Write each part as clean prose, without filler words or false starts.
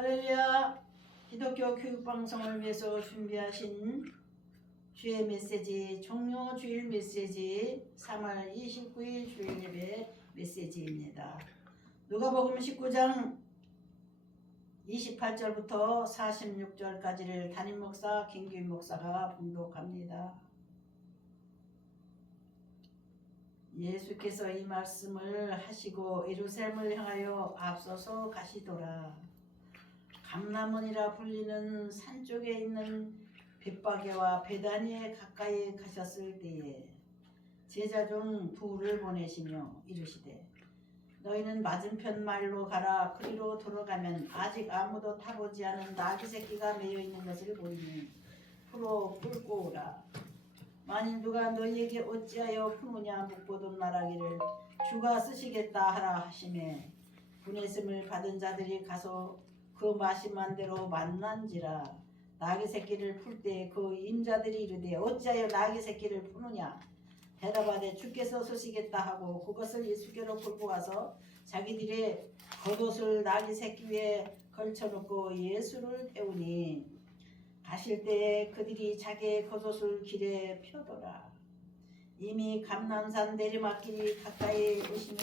할렐루야. 기독교 교육방송을 위해서 준비하신 주의 메시지 종료 주일 메시지 3월 29일 주일 예배 메시지입니다. 누가복음 19장 28절부터 46절까지를 담임 목사 김규인 목사가 봉독합니다. 예수께서 이 말씀을 하시고 예루살렘을 향하여 앞서서 가시더라. 감람원이라 불리는 산 쪽에 있는 벳바게와 베다니에 가까이 가셨을 때에 제자 중 둘을 보내시며 이르시되 너희는 맞은편 마을로 가라. 그리로 돌아가면 아직 아무도 타보지 않은 나귀 새끼가 매여 있는 것을 보이니 풀어 끌고 오라. 만일 누가 너희에게 어찌하여 푸느냐 묻고도 말하기를 주가 쓰시겠다 하라 하시매 보내심을 받은 자들이 가서 그 말씀한 대로 만난지라. 나귀 새끼를 풀 때 그 임자들이 이르되 어찌하여 나귀 새끼를 푸느냐 대답하되 주께서 쓰시겠다 하고 그것을 예수께로 끌고 가서 자기들의 겉옷을 나귀 새끼 위에 걸쳐놓고 예수를 태우니 가실 때에 그들이 자기의 겉옷을 길에 펴더라. 이미 감람산 내리막길이 가까이 오시며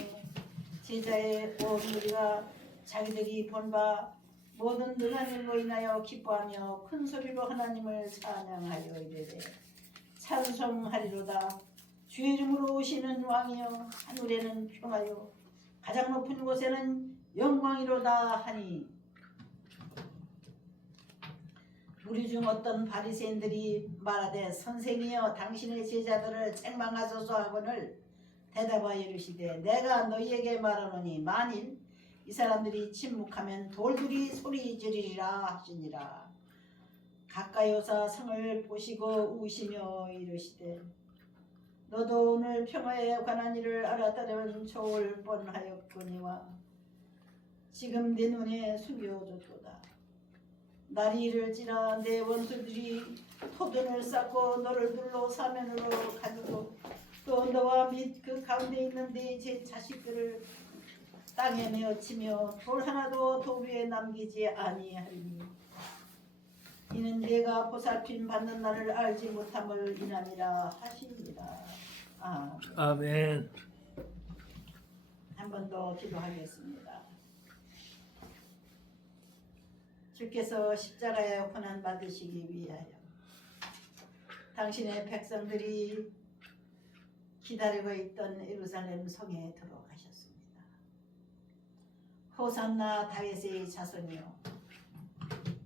제자의 온 무리가 자기들이 본 바 모든 능한 일로 인하여 기뻐하며 큰 소리로 하나님을 찬양하여 이르되 찬송하리로다. 주의 이름으로 오시는 왕이여 하늘에는 평화요 가장 높은 곳에는 영광이로다 하니 무리 중 어떤 바리새인들이 말하되 선생이여 당신의 제자들을 책망하소서 하거늘 대답하여 이르시되 내가 너희에게 말하노니 만일 이 사람들이 침묵하면 돌들이 소리 지르리라 하시니라. 가까이 오사 성을 보시고 우시며 이르시되 너도 오늘 평화에 관한 일을 알았다면 좋을 뻔하였거니와 지금 내 눈에 숨겨졌도다. 날이 이를지라 내 원수들이 토둔을 쌓고 너를 둘러 사면으로 가지고 또 너와 및 그 가운데 있는 내 제 자식들을 땅에 메어치며 돌 하나도 돌 위에 남기지 아니하리니 이는 내가 보살핌 받는 날을 알지 못함을 인함이라 하시니라. 아멘. 한 번 더 기도하겠습니다. 주께서 십자가에 고난 받으시기 위하여 당신의 백성들이 기다리고 있던 예루살렘 성에 들어가셨습니다. 호산나 다윗의 자손이여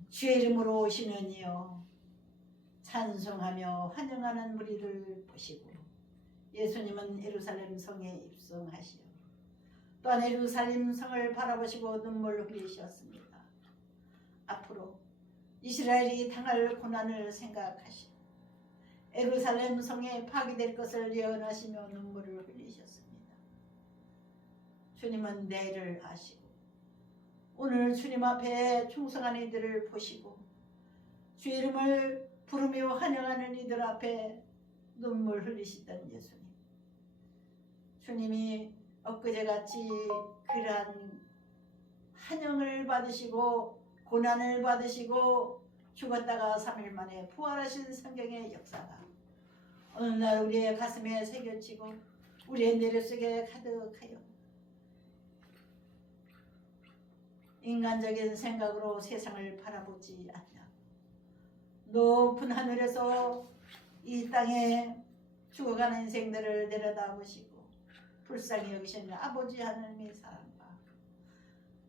주의 이름으로 오시는 이여 찬송하며 환영하는 무리를 보시고 예수님은 예루살렘 성에 입성하시어 또한 예루살렘 성을 바라보시고 눈물 흘리셨습니다. 앞으로 이스라엘이 당할 고난을 생각하시고 예루살렘 성에 파괴될 것을 예언하시며 눈물을 흘리셨습니다. 주님은 내일을 아시고 오늘 주님 앞에 충성한 이들을 보시고 주 이름을 부르며 환영하는 이들 앞에 눈물 흘리시던 예수님. 주님이 엊그제같이 그러한 환영을 받으시고 고난을 받으시고 죽었다가 3일 만에 부활하신 성경의 역사가 오늘날 우리의 가슴에 새겨지고 우리의 내려 속에 가득하여 인간적인 생각으로 세상을 바라보지 않냐 높은 하늘에서 이 땅에 죽어가는 인생들을 내려다보시고 불쌍히 여기시는 아버지 하나님의 사랑과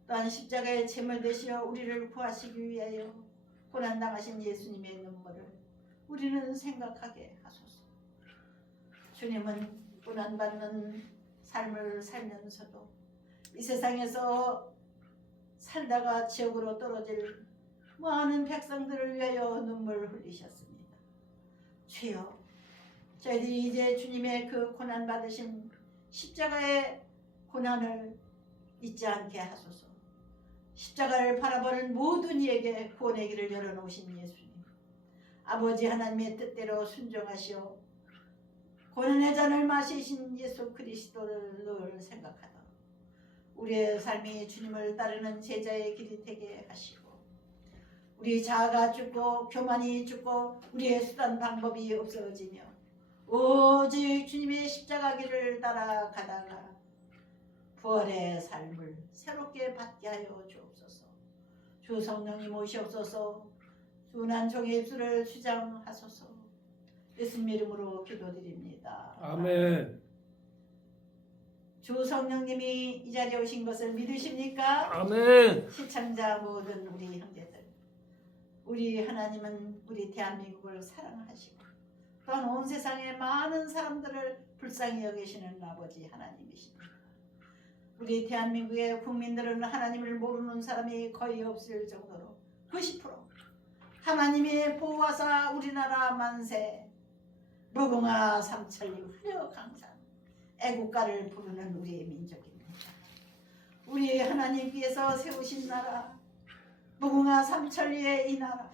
또한 십자가에 제물 되시어 우리를 구하시기 위하여 고난당하신 예수님의 눈물을 우리는 생각하게 하소서. 주님은 고난받는 삶을 살면서도 이 세상에서 살다가 지옥으로 떨어질 많은 백성들을 위하여 눈물을 흘리셨습니다. 주여 저희들이 이제 주님의 그 고난받으신 십자가의 고난을 잊지 않게 하소서. 십자가를 바라보는 모든 이에게 구원의 길을 열어놓으신 예수님 아버지 하나님의 뜻대로 순종하시어 고난의 잔을 마시신 예수 그리스도를 늘 생각하다 우리의 삶이 주님을 따르는 제자의 길이 되게 하시고 우리 자아가 죽고 교만이 죽고 우리의 수단 방법이 없어지며 오직 주님의 십자가 길을 따라가다가 부활의 삶을 새롭게 받게 하여 주옵소서. 주 성령님 오시옵소서. 순한 종의 입술을 주장하소서. 예수님 이름으로 기도드립니다. 아멘. 주 성령님이 이 자리에 오신 것을 믿으십니까? 아멘. 시청자 모든 우리 형제들, 우리 하나님은 우리 대한민국을 사랑하시고 또한 온 세상의 많은 사람들을 불쌍히 여기시는 아버지 하나님이십니다. 우리 대한민국의 국민들은 하나님을 모르는 사람이 거의 없을 정도로 90% 하나님의 보호하사 우리나라 만세, 무궁화 삼천리 화려 강산 애국가를 부르는 우리의 민족입니다. 우리 하나님께서 세우신 나라, 무궁화 삼천리의 이 나라,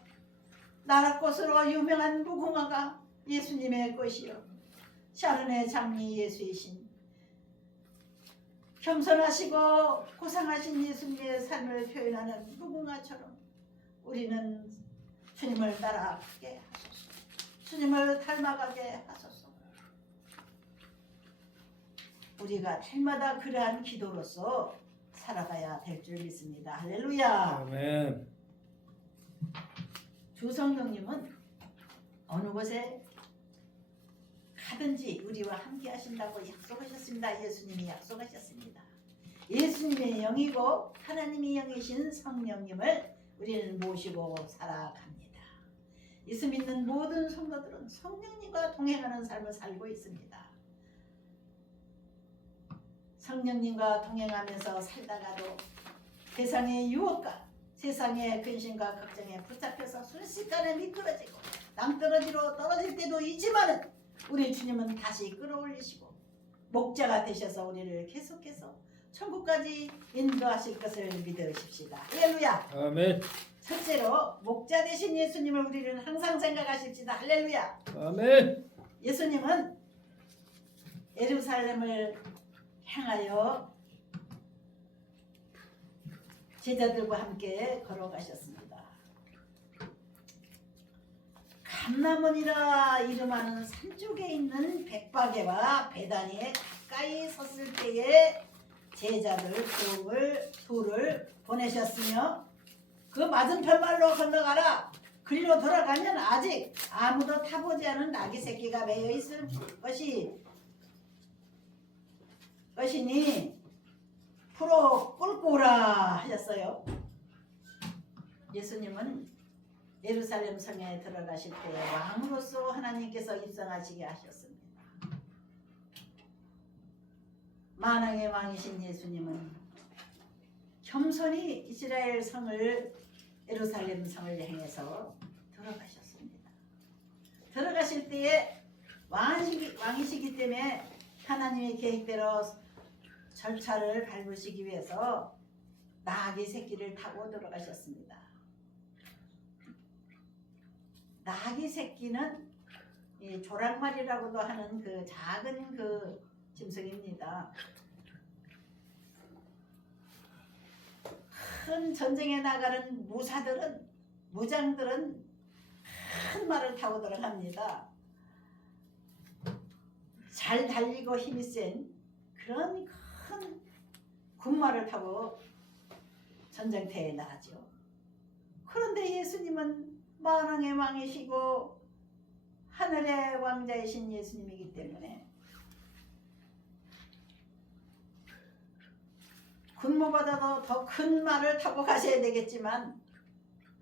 나라꽃으로 유명한 무궁화가 예수님의 것이요 샤론의 장미 예수이신 겸손하시고 고상하신 예수님의 삶을 표현하는 무궁화처럼 우리는 주님을 따라가게 하소서. 주님을 닮아가게 하소서. 우리가 날마다 그러한 기도로서 살아가야 될 줄 믿습니다. 할렐루야. 아멘. 주 성령님은 어느 곳에 가든지 우리와 함께 하신다고 약속하셨습니다. 예수님이 약속하셨습니다. 예수님의 영이고 하나님의 영이신 성령님을 우리는 모시고 살아갑니다. 예수 믿는 모든 성도들은 성령님과 동행하는 삶을 살고 있습니다. 성령님과 동행하면서 살다가도 세상의 유혹과 세상의 근심과 걱정에 붙잡혀서 순식간에 미끄러지고 낭떠러지로 떨어질 때도 있지만은 우리 주님은 다시 끌어올리시고 목자가 되셔서 우리를 계속해서 천국까지 인도하실 것을 믿으십시다. 할렐루야. 아멘. 첫째로 목자 되신 예수님을 우리는 항상 생각하실지다. 할렐루야. 아멘. 예수님은 예루살렘을 향하여 제자들과 함께 걸어가셨습니다. 감람원이라 이름하는 산 쪽에 있는 벳바게와 베다니에 가까이 섰을 때에 제자들 둘을 보내셨으며 그 맞은편 말로 건너가라. 그리로 돌아가면 아직 아무도 타보지 않은 나귀 새끼가 매여 있을 것이니 풀어 끌고 오라 하셨어요. 예수님은 예루살렘 성에 들어가실 때 왕으로서 하나님께서 입성하시게 하셨습니다. 만왕의 왕이신 예수님은 겸손히 이스라엘 성을 예루살렘 성을 향해서 들어가셨습니다. 들어가실 때에 왕이시기 때문에 하나님의 계획대로 절차를 밟으시기 위해서 나귀 새끼를 타고 들어가셨습니다. 나귀 새끼는 이 조랑말이라고도 하는 그 작은 그 짐승입니다. 큰 전쟁에 나가는 무장들은 큰 말을 타고 들어갑니다. 잘 달리고 힘이 센 그런 큰 군말을 타고 전쟁터에 나가죠. 그런데 예수님은 만왕의 왕이시고 하늘의 왕자이신 예수님이기 때문에 군무보다도 더 큰 말을 타고 가셔야 되겠지만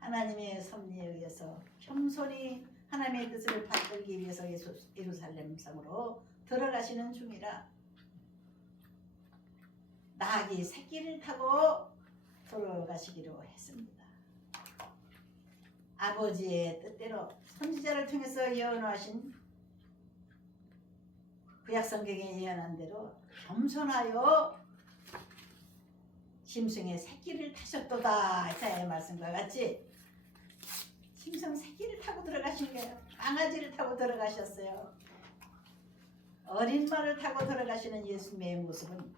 하나님의 섭리에 의해서 겸손히 하나님의 뜻을 받들기 위해서 예루살렘 성으로 들어가시는 중이라 나귀 새끼를 타고 들어가시기로 했습니다. 아버지의 뜻대로 선지자를 통해서 예언하신 구약성경에 예언한 대로 겸손하여 짐승의 새끼를 타셨도다. 이사야의 말씀과 같이 짐승 새끼를 타고 들어가신 거예요. 강아지를 타고 들어가셨어요. 어린 말을 타고 들어가시는 예수님의 모습은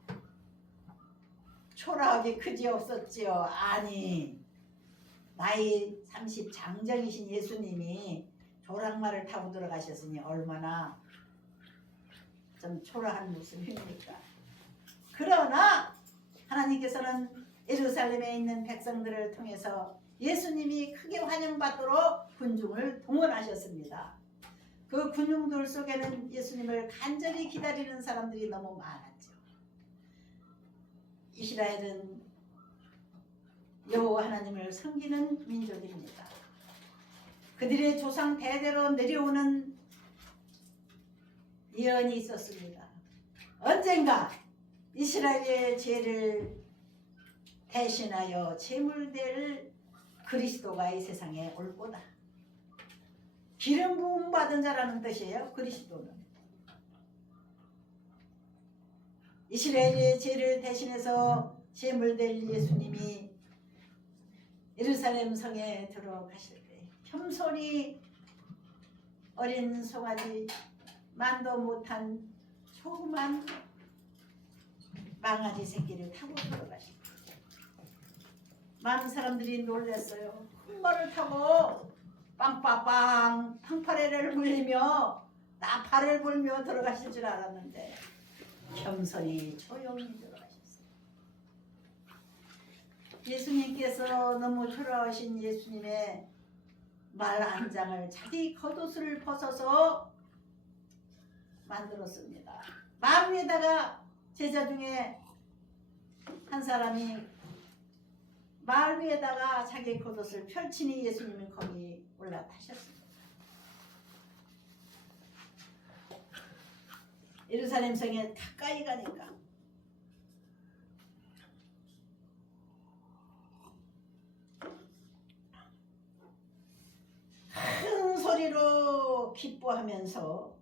초라하게 그지 없었지요. 아니 나이 30 장정이신 예수님이 조랑말을 타고 들어가셨으니 얼마나 좀 초라한 모습입니까? 그러나 하나님께서는 예루살렘에 있는 백성들을 통해서 예수님이 크게 환영받도록 군중을 동원하셨습니다. 그 군중들 속에는 예수님을 간절히 기다리는 사람들이 너무 많았죠. 이스라엘은 여호와 하나님을 섬기는 민족입니다. 그들의 조상 대대로 내려오는 예언이 있었습니다. 언젠가 이스라엘의 죄를 대신하여 제물될 그리스도가 이 세상에 올 거다. 기름 부음 받은 자라는 뜻이에요. 그리스도는 이스라엘의 죄를 대신해서 제물될 예수님이 예루살렘 성에 들어가실 때 겸손히 어린 송아지 만도 못한 조그만 망아지 새끼를 타고 들어가십니다. 많은 사람들이 놀랐어요. 큰 말을 타고 빵빵빵 팡파레를 불리며 나팔을 불며 들어가실 줄 알았는데 겸손히 조용히 들어가셨어요. 예수님께서 너무 초라하신 예수님의 말 한 장을 자기 겉옷을 벗어서 만들었습니다. 마음 위에다가 제자 중에 한 사람이 말 위에다가 자기 겉옷을 펼치니 예수님은 거기 올라타셨습니다. 예루살렘 성에 가까이 가니까 큰 소리로 기뻐하면서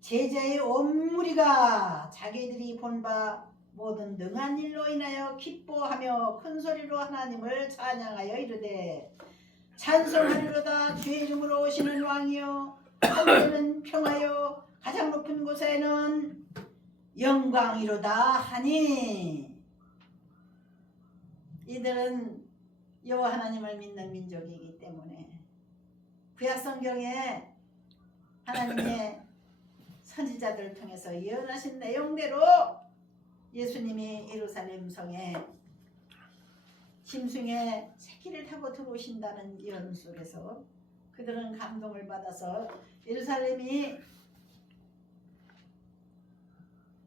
제자의 온 무리가 자기들이 본 바 모든 능한 일로 인하여 기뻐하며 큰 소리로 하나님을 찬양하여 이르되 찬송하리로다. 주의 이름으로 오시는 왕이여 하늘에는 평하여 가장 높은 곳에는 영광이로다 하니. 이들은 여호와 하나님을 믿는 민족이기 때문에 구약 성경에 하나님의 선지자들을 통해서 예언하신 내용대로 예수님이 예루살렘 성에 짐승의 새끼를 타고 들어오신다는 예언 속에서 그들은 감동을 받아서 예루살렘이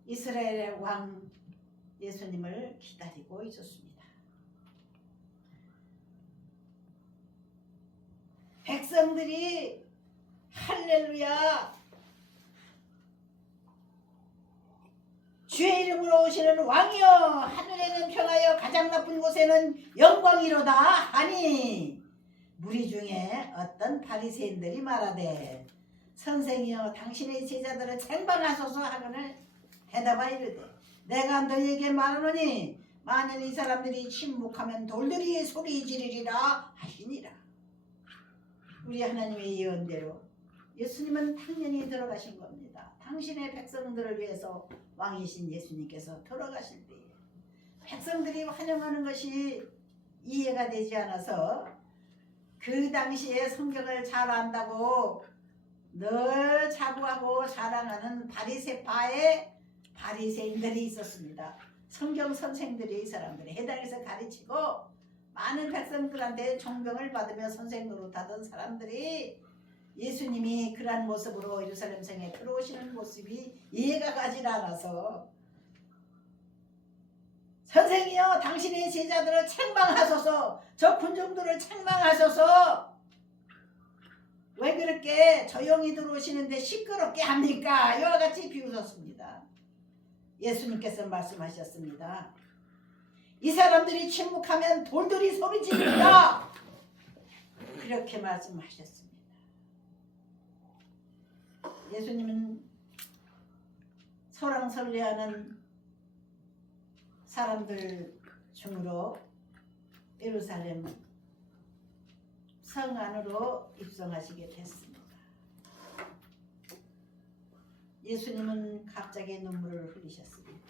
이스라엘의 왕 예수님을 기다리고 있었습니다. 백성들이 할렐루야 주의 이름으로 오시는 왕이여 하늘에는 평하여 가장 높은 곳에는 영광이로다 하니 무리 중에 어떤 바리새인들이 말하되 선생이여 당신의 제자들을 책망하소서 하거늘 대답하여 이르되 내가 너희에게 말하노니 만일 이 사람들이 침묵하면 돌들이 소리 지르리라 하시니라. 우리 하나님의 예언대로 예수님은 당연히 들어가신 겁니다. 당신의 백성들을 위해서 왕이신 예수님께서 들어가실 때에 백성들이 환영하는 것이 이해가 되지 않아서 그 당시에 성경을 잘 안다고 늘 자부하고 자랑하는 바리새파의 바리새인들이 있었습니다. 성경 선생들이 이 사람들이 해당해서 가르치고 많은 백성들한테 존경을 받으며 선생 노릇하던 사람들이 예수님이 그러한 모습으로 예루살렘 성에 들어오시는 모습이 이해가 가지 않아서 선생이여 당신의 제자들을 책망하소서 저 군중들을 책망하소서 왜 그렇게 조용히 들어오시는데 시끄럽게 합니까? 이와 같이 비웃었습니다. 예수님께서 말씀하셨습니다. 이 사람들이 침묵하면 돌들이 소리지른다. 그렇게 말씀하셨습니다. 예수님은 설왕설래하는 사람들 중으로 예루살렘 성 안으로 입성하시게 됐습니다. 예수님은 갑자기 눈물을 흘리셨습니다.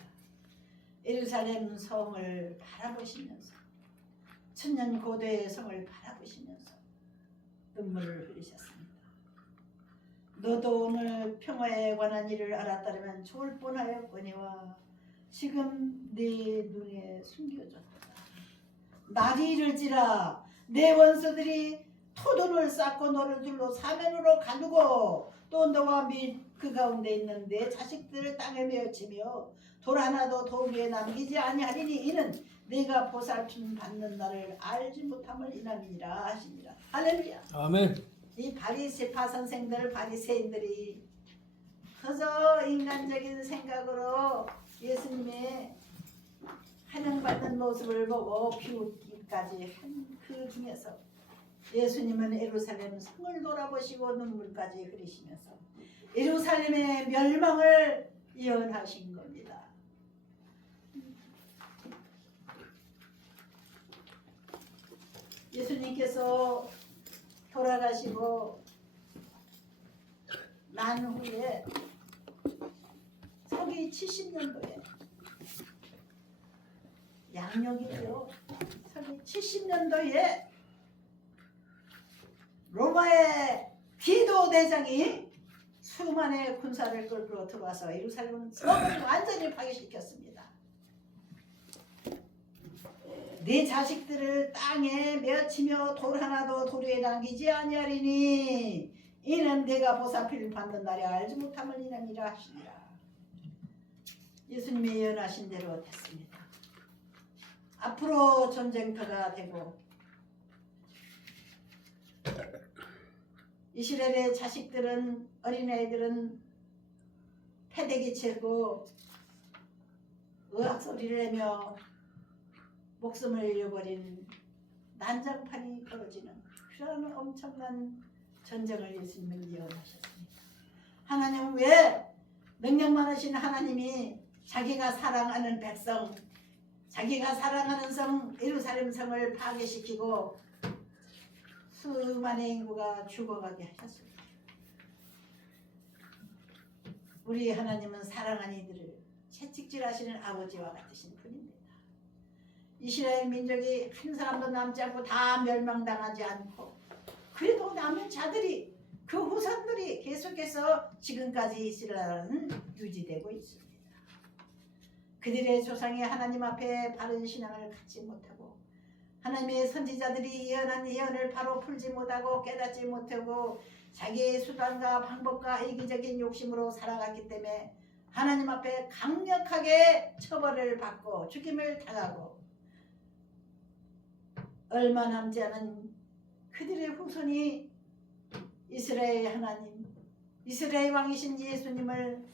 예루살렘 성을 바라보시면서 천년 고대의 성을 바라보시면서 눈물을 흘리셨습니다. 너도 오늘 평화에 관한 일을 알았다면 좋을 뻔하였거니와 지금 네 눈에 숨겨졌다. 날이 이를지라 내 원수들이 토돌을 쌓고 너를 둘러 사면으로 가두고 또 너와 및 그 가운데 있는 내 자식들을 땅에 메어치며 돌 하나도 도기에 남기지 아니하리니 이는 내가 보살핌 받는 날을 알지 못함을 인함이니라 하시니라. 할렐루야. 아멘. 이 바리새파 선생들 바리새인들이 그저 인간적인 생각으로 예수님의 환영받는 모습을 보고 비웃기까지 한 그 중에서 예수님은 예루살렘 성을 돌아보시고 눈물까지 흘리시면서 예루살렘의 멸망을 예언하신 겁니다. 예수님께서 돌아가시고 난 후에 서기 70년도에 양력이죠. 서기 70년도에 로마의 디도 대장이 수만의 군사를 끌고 들어와서 예루살렘 성을 완전히 파괴시켰습니다. 네 자식들을 땅에 메어치며 돌 하나도 도리에 남기지 아니하리니 이는 내가 보살핌을 받는 날에 알지 못함을 인함이라 하시니라. 예수님이 예언하신 대로 됐습니다. 앞으로 전쟁터가 되고 이스라엘의 자식들은 어린아이들은 패대기 치고 의학소리를 내며 목숨을 잃어버린 난장판이 벌어지는 그런 엄청난 전쟁을 예수님은 예언하셨습니다. 하나님은 왜 능력 많으신 하나님이 자기가 사랑하는 백성, 자기가 사랑하는 성 예루살렘 성을 파괴시키고 수만의 인구가 죽어가게 하셨습니다. 우리 하나님은 사랑하는 이들을 채찍질하시는 아버지와 같으신 분입니다. 이스라엘 민족이 한 사람도 남지 않고 다 멸망당하지 않고 그래도 남은 자들이 그 후손들이 계속해서 지금까지 이스라엘은 유지되고 있습니다. 그들의 조상이 하나님 앞에 바른 신앙을 갖지 못하고 하나님의 선지자들이 예언한 예언을 바로 풀지 못하고 깨닫지 못하고 자기의 수단과 방법과 이기적인 욕심으로 살아갔기 때문에 하나님 앞에 강력하게 처벌을 받고 죽임을 당하고 얼마 남지 않은 그들의 후손이 이스라엘 하나님, 이스라엘 왕이신 예수님을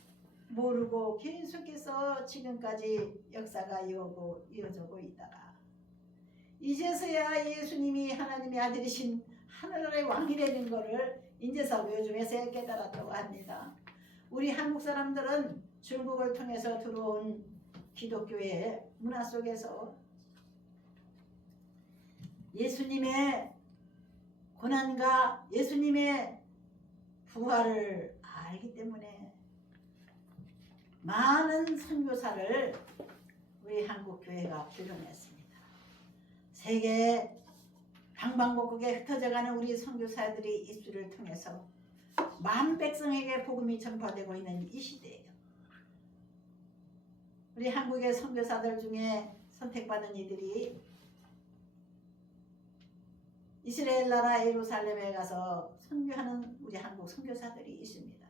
모르고 계속해서 지금까지 역사가 이어지고 있다가 이제서야 예수님이 하나님의 아들이신 하늘나라의 왕이라는 것을 인제서 요즘에서야 깨달았다고 합니다. 우리 한국 사람들은 중국을 통해서 들어온 기독교의 문화 속에서 예수님의 고난과 예수님의 부활을 알기 때문에 많은 선교사를 우리 한국 교회가 길러냈습니다. 세계 방방곡곡에 흩어져가는 우리 선교사들이 입술을 통해서 만 백성에게 복음이 전파되고 있는 이 시대예요. 우리 한국의 선교사들 중에 선택받은 이들이 이스라엘 나라 예루살렘에 가서 선교하는 우리 한국 선교사들이 있습니다.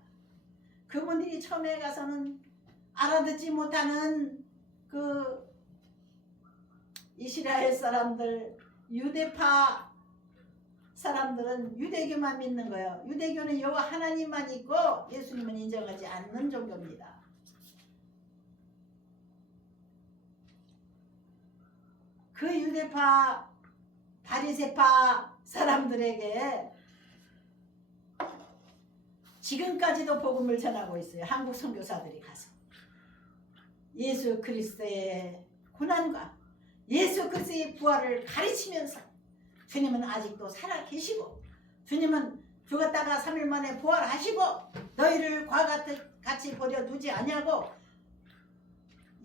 그분들이 처음에 가서는 알아듣지 못하는 그 이스라엘 사람들, 유대파 사람들은 유대교만 믿는 거예요. 유대교는 여호와 하나님만 있고 예수님은 인정하지 않는 종교입니다. 그 유대파 바리새파 사람들에게 지금까지도 복음을 전하고 있어요. 한국 선교사들이 가서 예수 그리스도의 고난과 예수 그리스도의 부활을 가르치면서 주님은 아직도 살아 계시고 주님은 죽었다가 3일 만에 부활하시고 너희를 과같이 버려두지 아니하고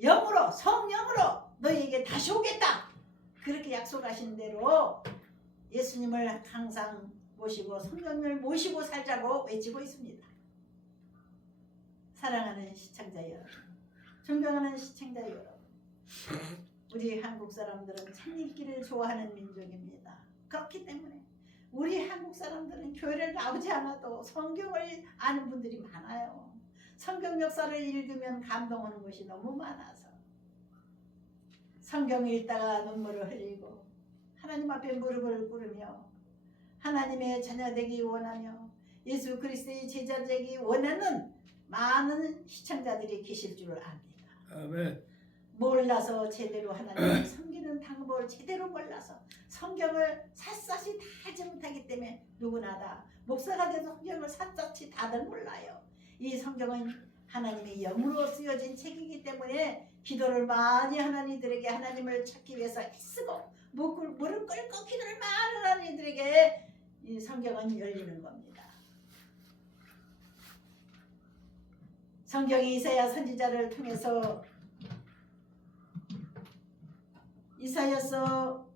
영으로 성령으로 너희에게 다시 오겠다 그렇게 약속하신 대로 예수님을 항상 모시고 성령을 모시고 살자고 외치고 있습니다. 사랑하는 시청자 여러분, 존경하는 시청자 여러분, 우리 한국 사람들은 책 읽기를 좋아하는 민족입니다. 그렇기 때문에 우리 한국 사람들은 교회를 나오지 않아도 성경을 아는 분들이 많아요. 성경 역사를 읽으면 감동하는 것이 너무 많아서 성경 읽다가 눈물을 흘리고 하나님 앞에 무릎을 꿇으며 하나님의 자녀 되기 원하며 예수 그리스도의 제자 되기 원하는 많은 시청자들이 계실 줄 압니다. 아멘. 몰라서 제대로 하나님을 섬기는 방법을 제대로 몰라서 성경을 샅샅이 다 알지 못하기 때문에 누구나 다 목사가 돼도 성경을 샅샅이 다들 몰라요. 이 성경은 하나님의 영으로 쓰여진 책이기 때문에 기도를 많이 하는 이들에게 하나님을 찾기 위해서 애쓰고 무릎 꿇고 기도를 많이 하는 이들에게 이 성경은 열리는 겁니다. 성경이 이사야 선지자를 통해서 이사야서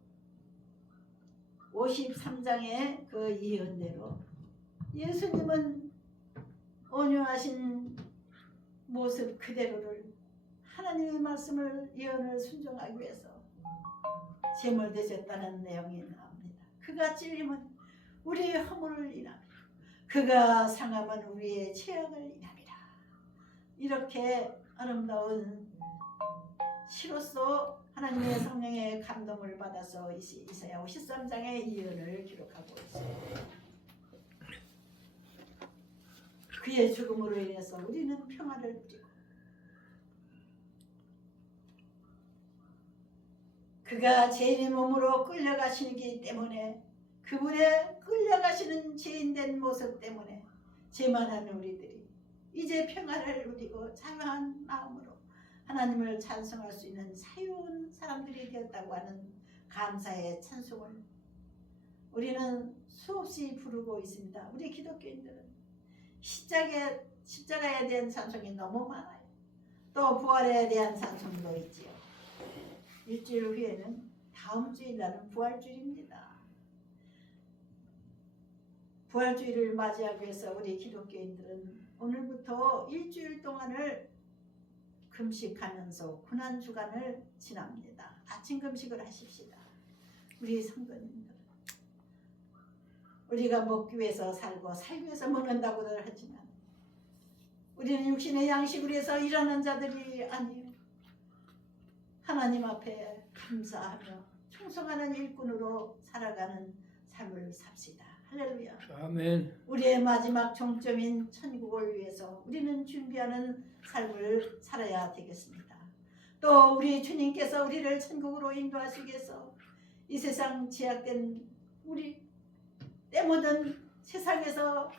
53장의 그 예언대로 예수님은 온유하신 모습 그대로를 하나님의 말씀을 예언을 순종하기 위해서 제물 되셨다는 내용이 나옵니다. 그가 찔림은 우리의 허물을 인하며 그가 상함은 우리의 죄악을 인함이라. 이렇게 아름다운 시로서 하나님의 성령의 감동을 받아서 이사야 53장의 예언을 기록하고 있습니다. 그의 죽음으로 인해서 우리는 평화를 누리고 그가 죄인의 몸으로 끌려가시기 때문에 그분의 끌려가시는 죄인된 모습 때문에 죄만한 우리들이 이제 평화를 누리고 자유한 마음으로 하나님을 찬송할 수 있는 자유로운 사람들이 되었다고 하는 감사의 찬송을 우리는 수없이 부르고 있습니다. 우리 기독교인들은 십자가에 대한 찬송이 너무 많아요. 또 부활에 대한 찬송도 있지요. 일주일 후에는 다음 주일 날은 부활주일입니다. 부활주일을 맞이하기 위해서 우리 기독교인들은 오늘부터 일주일 동안을 금식하면서 고난주간을 지납니다. 아침 금식을 하십시다. 우리 성도님들, 우리가 먹기 위해서 살고 살기 위해서 먹는다고들 하지만 우리는 육신의 양식을 위해서 일하는 자들이 아니에요. 하나님 앞에 감사하며 충성하는 일꾼으로 살아가는 삶을 삽시다. 할렐루야. 아멘. 우리의 마지막 종점인 천국을 위해서 우리는 준비하는 삶을 살아야 되겠습니다. 또 우리 주님께서 우리를 천국으로 인도하시기 위해서 이 세상 제약된 우리 때 묻은 세상에서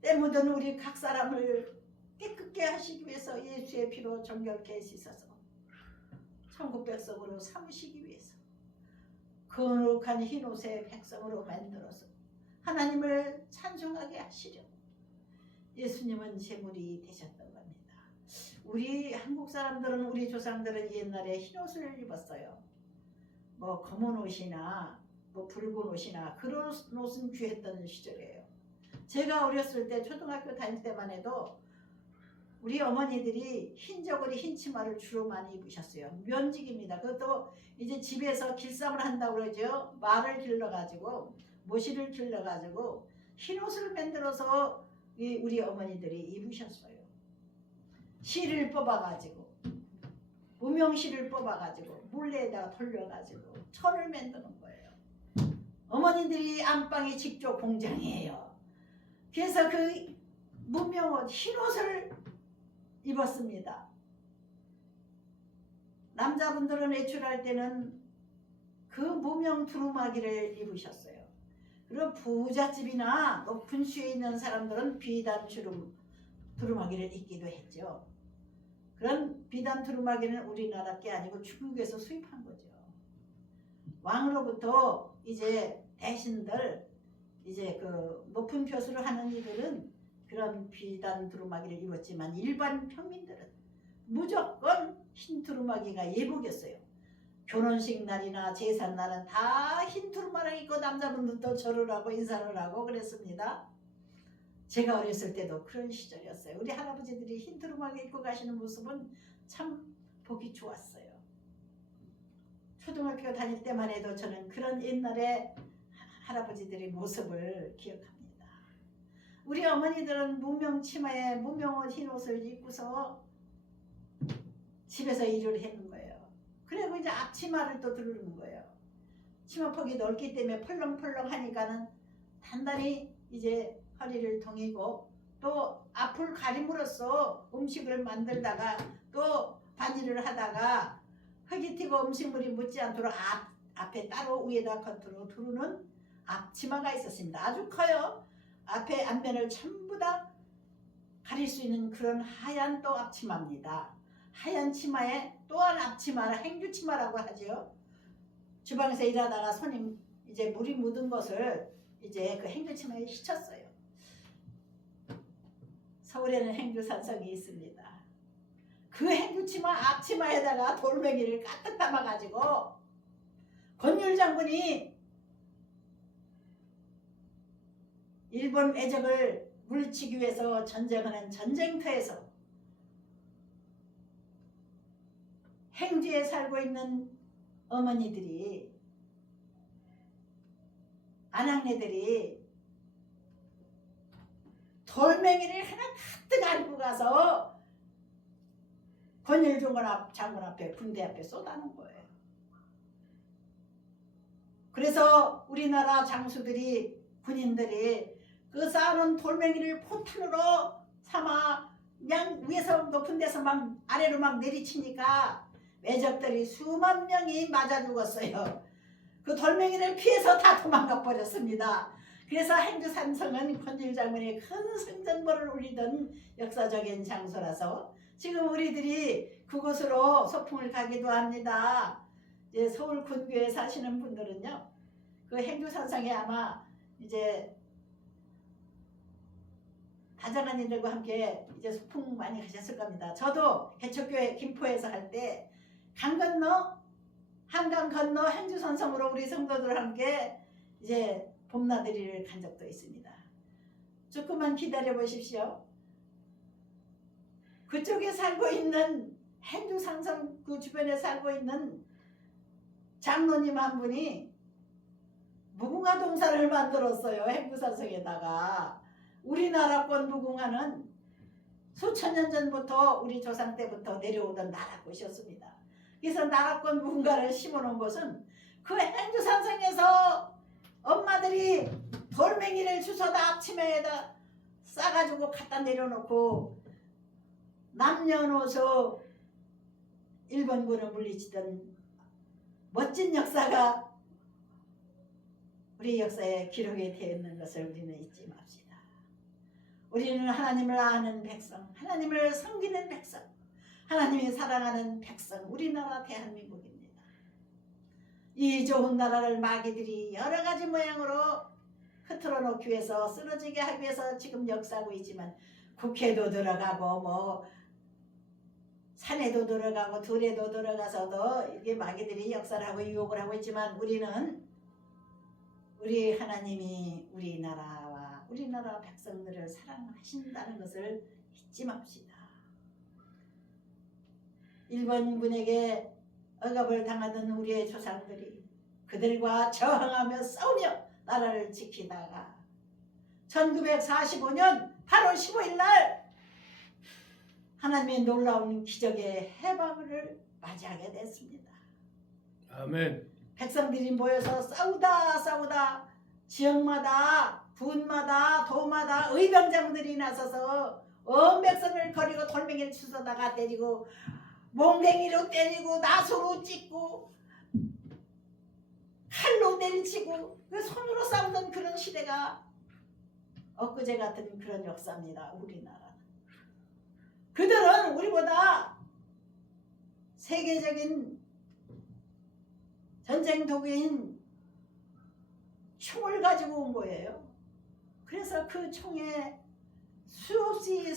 때 묻은 우리 각 사람을 깨끗게 하시기 위해서 예수의 피로 정결케 씻어서 천국 백성으로 삼으시기 위해서 거룩한 흰옷의 백성으로 만들어서 하나님을 찬송하게 하시려 예수님은 제물이 되셨던 겁니다. 우리 한국 사람들은 우리 조상들은 옛날에 흰옷을 입었어요. 뭐 검은 옷이나 뭐 붉은 옷이나 그런 옷은 귀했던 시절이에요. 제가 어렸을 때 초등학교 다닐 때만 해도 우리 어머니들이 흰 저고리 흰 치마를 주로 많이 입으셨어요. 면직입니다. 그것도 이제 집에서 길쌈을 한다고 그러죠. 말을 길러가지고 모시를 길러가지고 흰 옷을 만들어서 우리 어머니들이 입으셨어요. 실을 뽑아가지고 무명실을 뽑아가지고 물레에다가 돌려가지고 천을 만드는 거예요. 어머니들이 안방이 직접 공장이에요. 그래서 그 무명옷 흰 옷을 입었습니다. 남자분들은 외출할 때는 그 무명 두루마기를 입으셨어요. 그리고 부잣집이나 높은 수에 있는 사람들은 비단 두루마기를 입기도 했죠. 그런 비단 두루마기는 우리나라 게 아니고 중국에서 수입한 거죠. 왕으로부터 이제 대신들 이제 그 높은 벼슬을 하는 이들은 그런 비단 두루마기를 입었지만 일반 평민들은 무조건 흰 두루마기가 예복이었어요. 결혼식 날이나 제사 날은 다 흰 두루마리 입고 남자분들도 절을 하고 인사를 하고 그랬습니다. 제가 어렸을 때도 그런 시절이었어요. 우리 할아버지들이 흰 두루마리 입고 가시는 모습은 참 보기 좋았어요. 초등학교 다닐 때만 해도 저는 그런 옛날에 할아버지들의 모습을 기억합니다. 우리 어머니들은 무명 치마에 무명옷 흰 옷을 입고서 집에서 일을 했는 거예요. 그리고 이제 앞치마를 또 두르는 거예요. 치마폭이 넓기 때문에 펄렁펄렁 하니까는 단단히 이제 허리를 동이고 또 앞을 가림으로써 음식을 만들다가 또 반일을 하다가 흙이 튀고 음식물이 묻지 않도록 앞에 따로 위에다 겉으로 두르는 앞치마가 있었습니다. 아주 커요. 앞에 앞면을 전부 다 가릴 수 있는 그런 하얀 또 앞치마입니다. 하얀 치마에 또한 앞치마를 행주치마라고 하죠. 주방에서 일하다가 손님 이제 물이 묻은 것을 이제 그 행주치마에 씻었어요. 서울에는 행주산성이 있습니다. 그 행주치마 앞치마에다가 돌멩이를 가득 담아가지고 권율 장군이 일본 외적을 물리치기 위해서 전쟁하는 전쟁터에서 행주에 살고 있는 어머니들이 아낙네들이 돌멩이를 하나 가득 안고 가서 권율 장군 앞에 군대 앞에 쏟아놓은 거예요. 그래서 우리나라 장수들이 군인들이 그 쌓아놓은 돌멩이를 포탄으로 삼아 그냥 위에서 높은 데서 막 아래로 막 내리치니까 외적들이 수만 명이 맞아 죽었어요. 그 돌멩이를 피해서 다 도망가 버렸습니다. 그래서 행주산성은 권율 장군의 큰 승전보를 울리던 역사적인 장소라서 지금 우리들이 그곳으로 소풍을 가기도 합니다. 이제 서울 근교에 사시는 분들은요, 그 행주산성에 아마 이제 다정한님들과 함께 이제 소풍 많이 가셨을 겁니다. 저도 개척교회 김포에서 할 때 강 건너 한강 건너 행주산성으로 우리 성도들 함께 이제 봄나들이를 간 적도 있습니다. 조금만 기다려 보십시오. 그쪽에 살고 있는 행주산성 그 주변에 살고 있는 장로님 한 분이 무궁화 동산을 만들었어요. 행주산성에다가. 우리나라권 무궁화는 수천 년 전부터 우리 조상 때부터 내려오던 나라꽃이었습니다. 그래서 나라꽃 무궁화를 심어놓은 곳은 그 행주산성에서 엄마들이 돌멩이를 주워다 앞치마에다 싸가지고 갖다 내려놓고 남녀노소 일본군을 물리치던 멋진 역사가 우리 역사에 기록이 되어 있는 것을 우리는 잊지 맙시다. 우리는 하나님을 아는 백성, 하나님을 섬기는 백성, 하나님이 사랑하는 백성, 우리나라 대한민국입니다. 이 좋은 나라를 마귀들이 여러 가지 모양으로 흐트러 놓기 위해서, 쓰러지게 하기 위해서 지금 역사하고 있지만 국회도 들어가고 뭐 산에도 들어가고 들에도 들어가서도 이게 마귀들이 역사를 하고 유혹을 하고 있지만 우리는 우리 하나님이 우리나라와 우리나라 백성들을 사랑하신다는 것을 잊지 맙시다. 일본군에게 억압을 당하던 우리의 조상들이 그들과 저항하며 싸우며 나라를 지키다가 1945년 8월 15일 날 하나님의 놀라운 기적의 해방을 맞이하게 됐습니다. 아멘. 백성들이 모여서 싸우다 지역마다 군마다 도마다 의병장들이 나서서 온 백성을 거리고 돌멩이를 주워다가 때리고 몽댕이로 때리고 나소로 찍고 칼로 내리치고 손으로 싸우던 그런 시대가 엊그제 같은 그런 역사입니다. 우리나라는. 그들은 우리보다 세계적인 전쟁 도구인 총을 가지고 온 거예요. 그래서 그 총에 수없이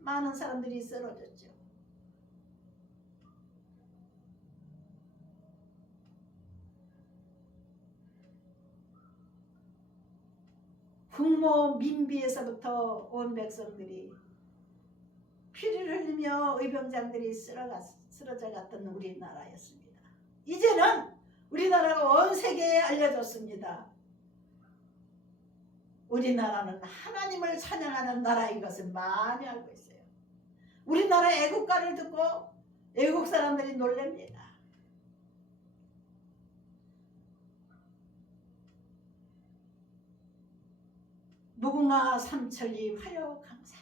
많은 사람들이 쓰러졌죠. 흑모 민비에서부터 온 백성들이 피를 흘리며 의병장들이 쓰러져 갔던 우리나라였습니다. 이제는 우리나라가 온 세계에 알려졌습니다. 우리나라는 하나님을 찬양하는 나라인 것을 많이 알고 있어요. 우리나라 애국가를 듣고 애국 사람들이 놀랍니다. 무궁화 삼천리 화려강산.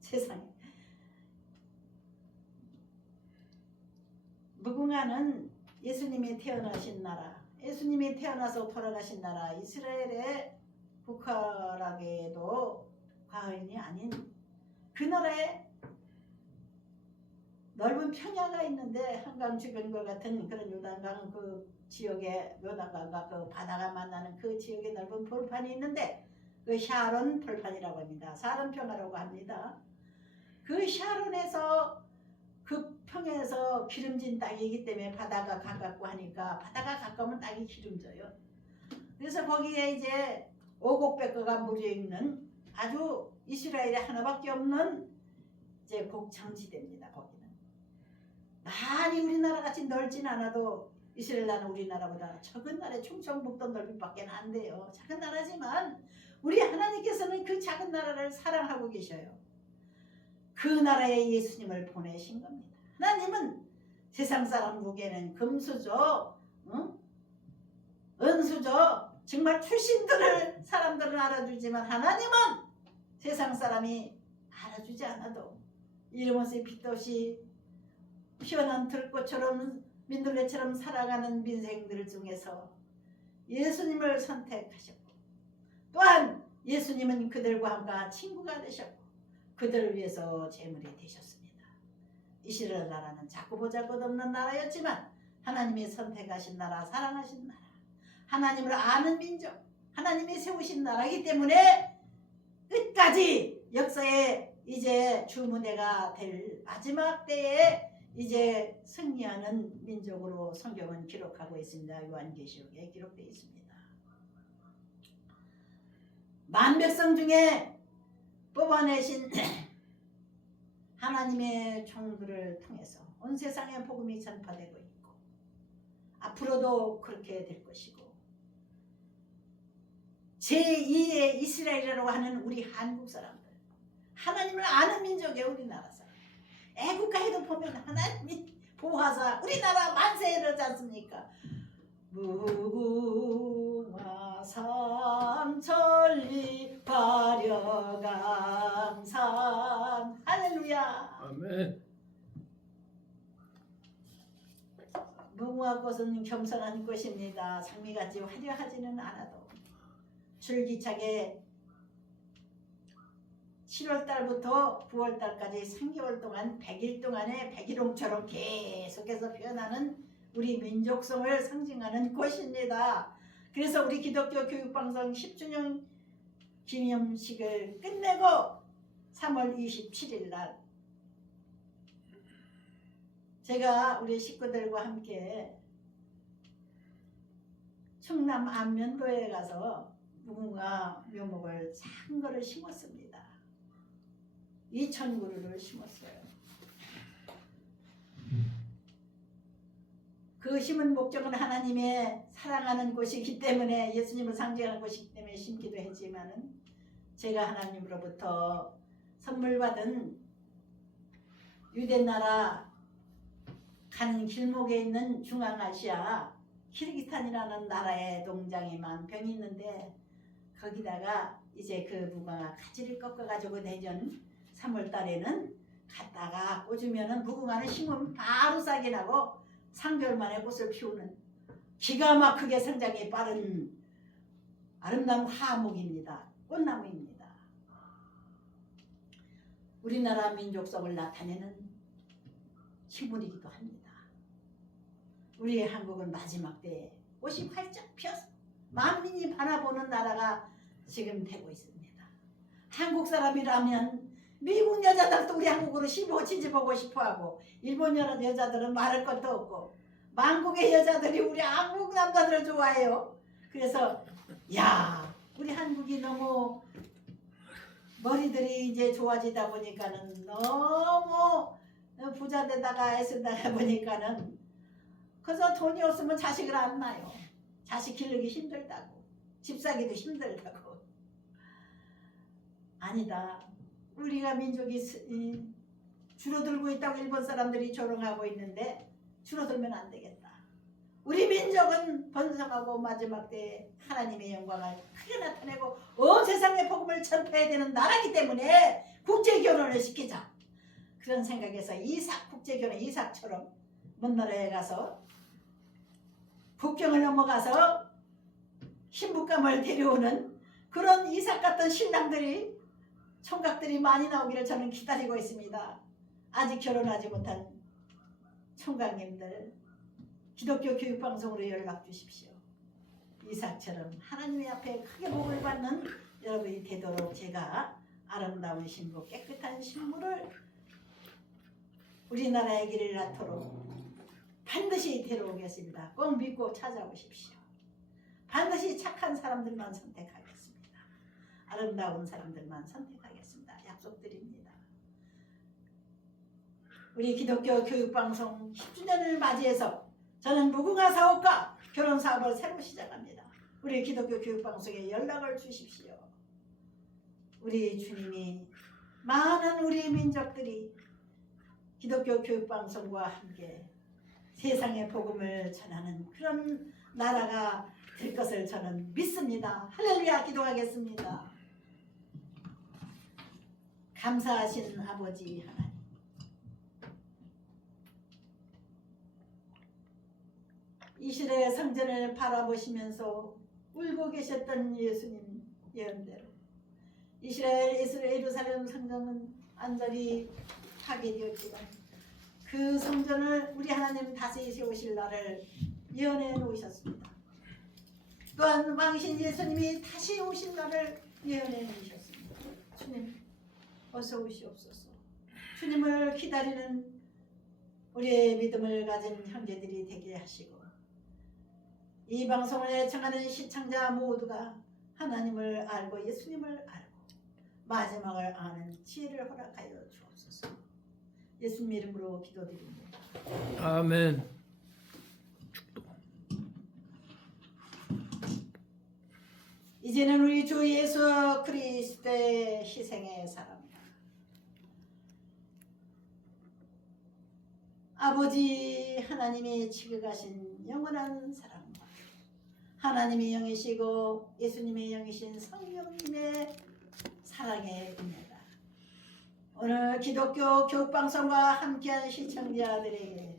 세상에. 무궁화는 예수님이 태어나신 나라, 예수님이 태어나서 돌아가신 나라 이스라엘의 국화라기에도 과언이 아닌 그 나라에 넓은 평야가 있는데 한강 주변과 같은 그런 요단강 그 지역에 요단강과 그 바다가 만나는 그 지역에 넓은 벌판이 있는데 그 샤론 벌판이라고 합니다. 사론 평야라고 합니다. 그 샤론에서 그 평야에서 기름진 땅이기 때문에 바다가 가깝고 하니까 바다가 가까우면 땅이 기름져요. 그래서 거기에 이제 오곡백과가 무르 있는 아주 이스라엘에 하나밖에 없는 이제 곡창지대입니다. 거기는 많이 우리나라 같이 넓진 않아도 이스라엘 나라는 우리나라보다 적은 나라에 충청북도 넓이밖에 안 돼요. 작은 나라지만 우리 하나님께서는 그 작은 나라를 사랑하고 계셔요. 그 나라에 예수님을 보내신 겁니다. 하나님은 세상 사람 보기에는 금수저, 은수저, 정말 출신들을 사람들은 알아주지만 하나님은 세상 사람이 알아주지 않아도 이름 없이 빛도 없이 피어난 들꽃처럼 민들레처럼 살아가는 민생들 중에서 예수님을 선택하셨고 또한 예수님은 그들과 함께 친구가 되셨고 그들을 위해서 제물이 되셨습니다. 이스라엘 나라는 작고 보잘것없는 나라였지만 하나님이 선택하신 나라, 사랑하신 나라, 하나님을 아는 민족, 하나님이 세우신 나라이기 때문에 끝까지 역사에 이제 주무대가 될 마지막 때에 이제 승리하는 민족으로 성경은 기록하고 있습니다. 요한계시록에 기록되어 있습니다. 만 백성 중에 뽑아내신 하나님의 종들을 통해서 온 세상에 복음이 전파되고 있고 앞으로도 그렇게 될 것이고 제2의 이스라엘이라고 하는 우리 한국 사람들 하나님을 아는 민족의 우리나라 사람 애국가에도 보면 하나님이 보호하사 우리나라 만세 이러지 않습니까? 무궁화 삼천리 화려강산 할렐루야. 아멘. 무궁화꽃은 겸손한 꽃입니다. 장미같이 화려하지는 않아도 줄기차게 7월달부터 9월달까지 3개월 동안 100일 동안에 백일홍처럼 계속해서 피어나는 우리 민족성을 상징하는 꽃입니다. 그래서 우리 기독교 교육방송 10주년 기념식을 끝내고 3월 27일 날 제가 우리 식구들과 함께 충남 안면도에 가서 무궁화 묘목을 산 거를 심었습니다. 2,000그루를 심었어요. 그 심은 목적은 하나님의 사랑하는 곳이기 때문에 예수님을 상징하는 곳이기 때문에 심기도 했지만은 제가 하나님으로부터 선물 받은 유대나라 가는 길목에 있는 중앙아시아 키르기스탄이라는 나라의 농장이 만평이 있는데 거기다가 이제 그 무궁화 가지를 꺾어가지고 내년 3월 달에는 갖다가 꽂으면은 무궁화는 심으면 바로 싹이 나고 3개월 만에 꽃을 피우는 기가 막히게 성장이 빠른 아름다운 화목입니다. 꽃나무입니다. 우리나라 민족성을 나타내는 식물이기도 합니다. 우리 한국은 마지막 때에 꽃이 활짝 피어서 만민이 바라보는 나라가 지금 되고 있습니다. 한국 사람이라면 미국 여자들도 우리 한국으로 시집오고 싶어하고 일본 여자들은 말할 것도 없고 만국의 여자들이 우리 한국 남자들을 좋아해요. 그래서 야 우리 한국이 너무 머리들이 이제 좋아지다 보니까는 너무 부자 되다가 애쓰다가 보니까는 그래서 돈이 없으면 자식을 안 낳아요. 자식 기르기 힘들다고, 집 사기도 힘들다고. 아니다. 우리가 민족이 줄어들고 있다고 일본 사람들이 조롱하고 있는데 줄어들면 안 되겠다. 우리 민족은 번성하고 마지막 때에 하나님의 영광을 크게 나타내고 온 세상의 복음을 전파해야 되는 나라이기 때문에 국제결혼을 시키자. 그런 생각에서 이삭 국제결혼, 이삭처럼 먼 나라에 가서 국경을 넘어가서 신부감을 데려오는 그런 이삭 같은 신랑들이, 총각들이 많이 나오기를 저는 기다리고 있습니다. 아직 결혼하지 못한 총각님들, 기독교 교육방송으로 연락 주십시오. 이삭처럼 하나님의 앞에 크게 복을 받는 여러분이 되도록 제가 아름다운 신부, 깨끗한 신부를 우리나라의 길을 낳도록 반드시 데려오겠습니다. 꼭 믿고 찾아오십시오. 반드시 착한 사람들만 선택하겠습니다. 아름다운 사람들만 선택하겠습니다. 약속드립니다. 우리 기독교 교육방송 10주년을 맞이해서 저는 무궁화 사업과 결혼 사업을 새로 시작합니다. 우리 기독교 교육방송에 연락을 주십시오. 우리 주님이 많은 우리 민족들이 기독교 교육방송과 함께 세상의 복음을 전하는 그런 나라가 될 것을 저는 믿습니다. 할렐루야. 기도하겠습니다. 감사하신 아버지 하나님, 이스라엘 성전을 바라보시면서 울고 계셨던 예수님 예언대로 이스라엘 예루살렘 성전은 완전히 파괴되었지만 그 성전을 우리 하나님 다시 세우실 날을 예언해 놓으셨습니다. 또한 왕신 예수님이 다시 오실 날을 예언해 놓으셨습니다. 주님 어서 오시옵소서. 주님을 기다리는 우리의 믿음을 가진 형제들이 되게 하시고 이 방송을 애청하는 시청자 모두가 하나님을 알고 예수님을 알고 마지막을 아는 지혜를 허락하여 주옵소서. 예수님 이름으로 기도드립니다. 아멘. 이제는 우리 주 예수 그리스도의 희생의 사랑과 아버지 하나님이 지극하신 영원한 사랑과 하나님의 영이시고 예수님의 영이신 성령님의 사랑의 은혜가 오늘 기독교 교육방송과 함께한 시청자들에게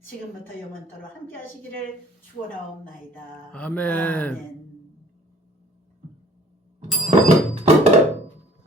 지금부터 영원토록 함께하시기를 축원하옵나이다. 아멘. 아멘.